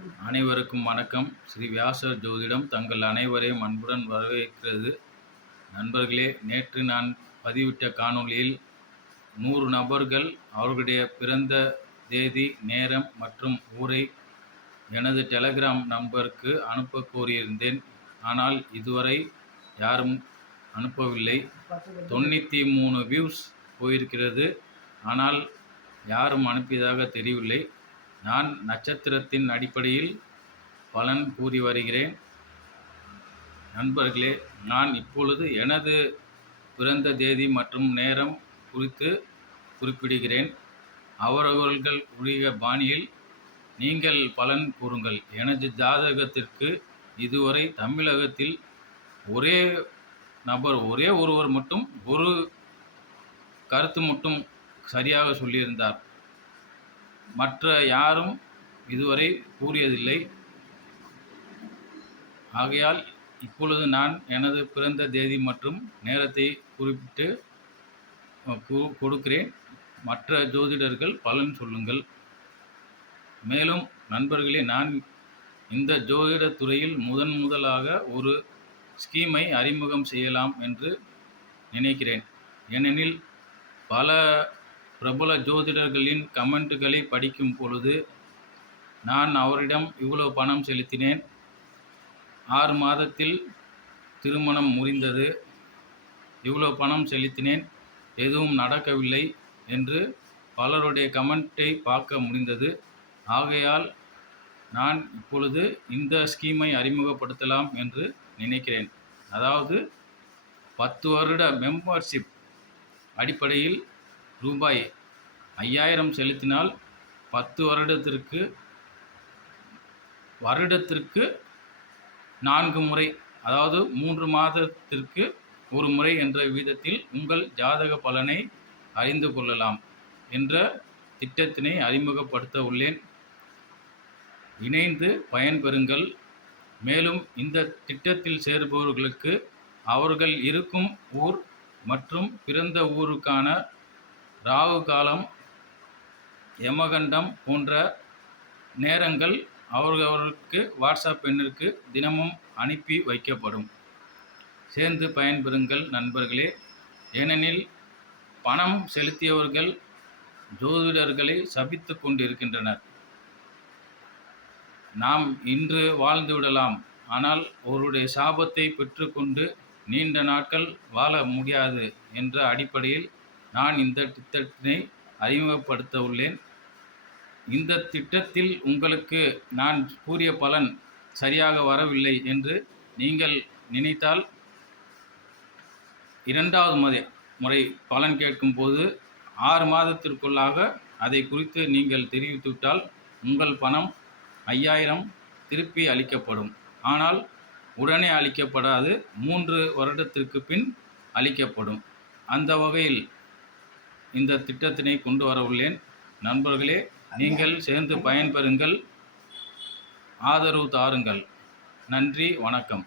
அனைவருக்கும் வணக்கம். ஸ்ரீ வியாசர் ஜோதிடம் தங்கள் அனைவரையும் அன்புடன் வரவேற்கிறது. நண்பர்களே நேற்று நான் பதிவிட்ட காணொளியில் நூறு நபர்கள் அவர்களுடைய பிறந்த தேதி நேரம் மற்றும் ஊரை எனது டெலகிராம் நம்பருக்கு அனுப்ப கோரியிருந்தேன். ஆனால் இதுவரை யாரும் அனுப்பவில்லை. தொண்ணூற்றி மூணு வியூஸ் போயிருக்கிறது. ஆனால் யாரும் அனுப்பியதாக தெரியவில்லை. நான் நட்சத்திரத்தின் அடிப்படையில் பலன் கூறி வருகிறேன். நண்பர்களே நான் இப்பொழுது எனது பிறந்த தேதி மற்றும் நேரம் குறித்து குறிப்பிடுகிறேன். அவரவர்கள் உரிய பாணியில் நீங்கள் பலன் கூறுங்கள். எனது ஜாதகத்திற்கு இதுவரை தமிழகத்தில் ஒரே நபர் ஒரே ஒருவர் மட்டும் ஒரு கருத்து மட்டும் சரியாக சொல்லியிருந்தார். மற்ற யாரும் இதுவரை கூறியதில்லை. ஆகையால் இப்பொழுது நான் எனது பிறந்த தேதி மற்றும் நேரத்தை குறிப்பிட்டு கொடுக்கிறேன். மற்ற ஜோதிடர்கள் பலன் சொல்லுங்கள். மேலும் நண்பர்களே நான் இந்த ஜோதிட துறையில் முதன் முதலாக ஒரு ஸ்கீமை அறிமுகம் செய்யலாம் என்று நினைக்கிறேன். ஏனெனில் பல பிரபல ஜோதிடர்களின் கமெண்ட்டுகளை படிக்கும் பொழுது நான் அவரிடம் இவ்வளவு பணம் செலுத்தினேன். ஆறு மாதத்தில் திருமணம் முறிந்தது இவ்வளோ பணம் செலுத்தினேன். எதுவும் நடக்கவில்லை என்று பலருடைய கமெண்ட்டை பார்க்க முடிந்தது. ஆகையால் நான் இப்பொழுது இந்த ஸ்கீமை அறிமுகப்படுத்தலாம் என்று நினைக்கிறேன். அதாவது பத்து வருட மெம்பர்ஷிப் அடிப்படையில் ரூபாய் ஐயாயிரம் செலுத்தினால் பத்து வருடத்திற்கு வருடத்திற்கு நான்கு முறை அதாவது மூன்று மாதத்திற்கு ஒரு முறை என்ற விதத்தில் உங்கள் ஜாதக பலனை அறிந்து கொள்ளலாம் என்ற திட்டத்தினை அறிமுகப்படுத்த உள்ளேன். இணைந்து பயன்பெறுங்கள். மேலும் இந்த திட்டத்தில் சேருபவர்களுக்கு அவர்கள் இருக்கும் ஊர் மற்றும் பிறந்த ஊருக்கான ராகு காலம் யமகண்டம் போன்ற நேரங்கள் அவர்களுக்கு வாட்ஸ்அப் எண்ணிற்கு தினமும் அனுப்பி வைக்கப்படும். சேர்ந்து பயன்பெறுங்கள் நண்பர்களே. ஏனெனில் பணம் செலுத்தியவர்கள் ஜோதிடர்களை சபித்து கொண்டிருக்கின்றனர். நாம் இன்று வாழ்ந்து விடலாம். ஆனால் அவருடைய சாபத்தை பெற்றுக்கொண்டு நீண்ட நாட்கள் வாழ முடியாது என்ற அடிப்படையில் நான் இந்த திட்டத்தினை அறிமுகப்படுத்த உள்ளேன் இந்த திட்டத்தில் உங்களுக்கு நான் கூறிய பலன் சரியாக வரவில்லை என்று நீங்கள் நினைத்தால் இரண்டாவது முறை முறை பலன் கேட்கும்போது ஆறு மாதத்திற்குள்ளாக அதை குறித்து நீங்கள் தெரிவித்துவிட்டால் உங்கள் பணம் ஐயாயிரம் திருப்பி அளிக்கப்படும். ஆனால் உடனே அளிக்கப்படாது மூன்று வருடத்திற்கு பின் அளிக்கப்படும். அந்த வகையில் இந்த திட்டத்தினை கொண்டு வர உள்ளேன். நண்பர்களே நீங்கள் சேர்ந்து பயன்பெறுங்கள். ஆதரவு தாருங்கள். நன்றி வணக்கம்.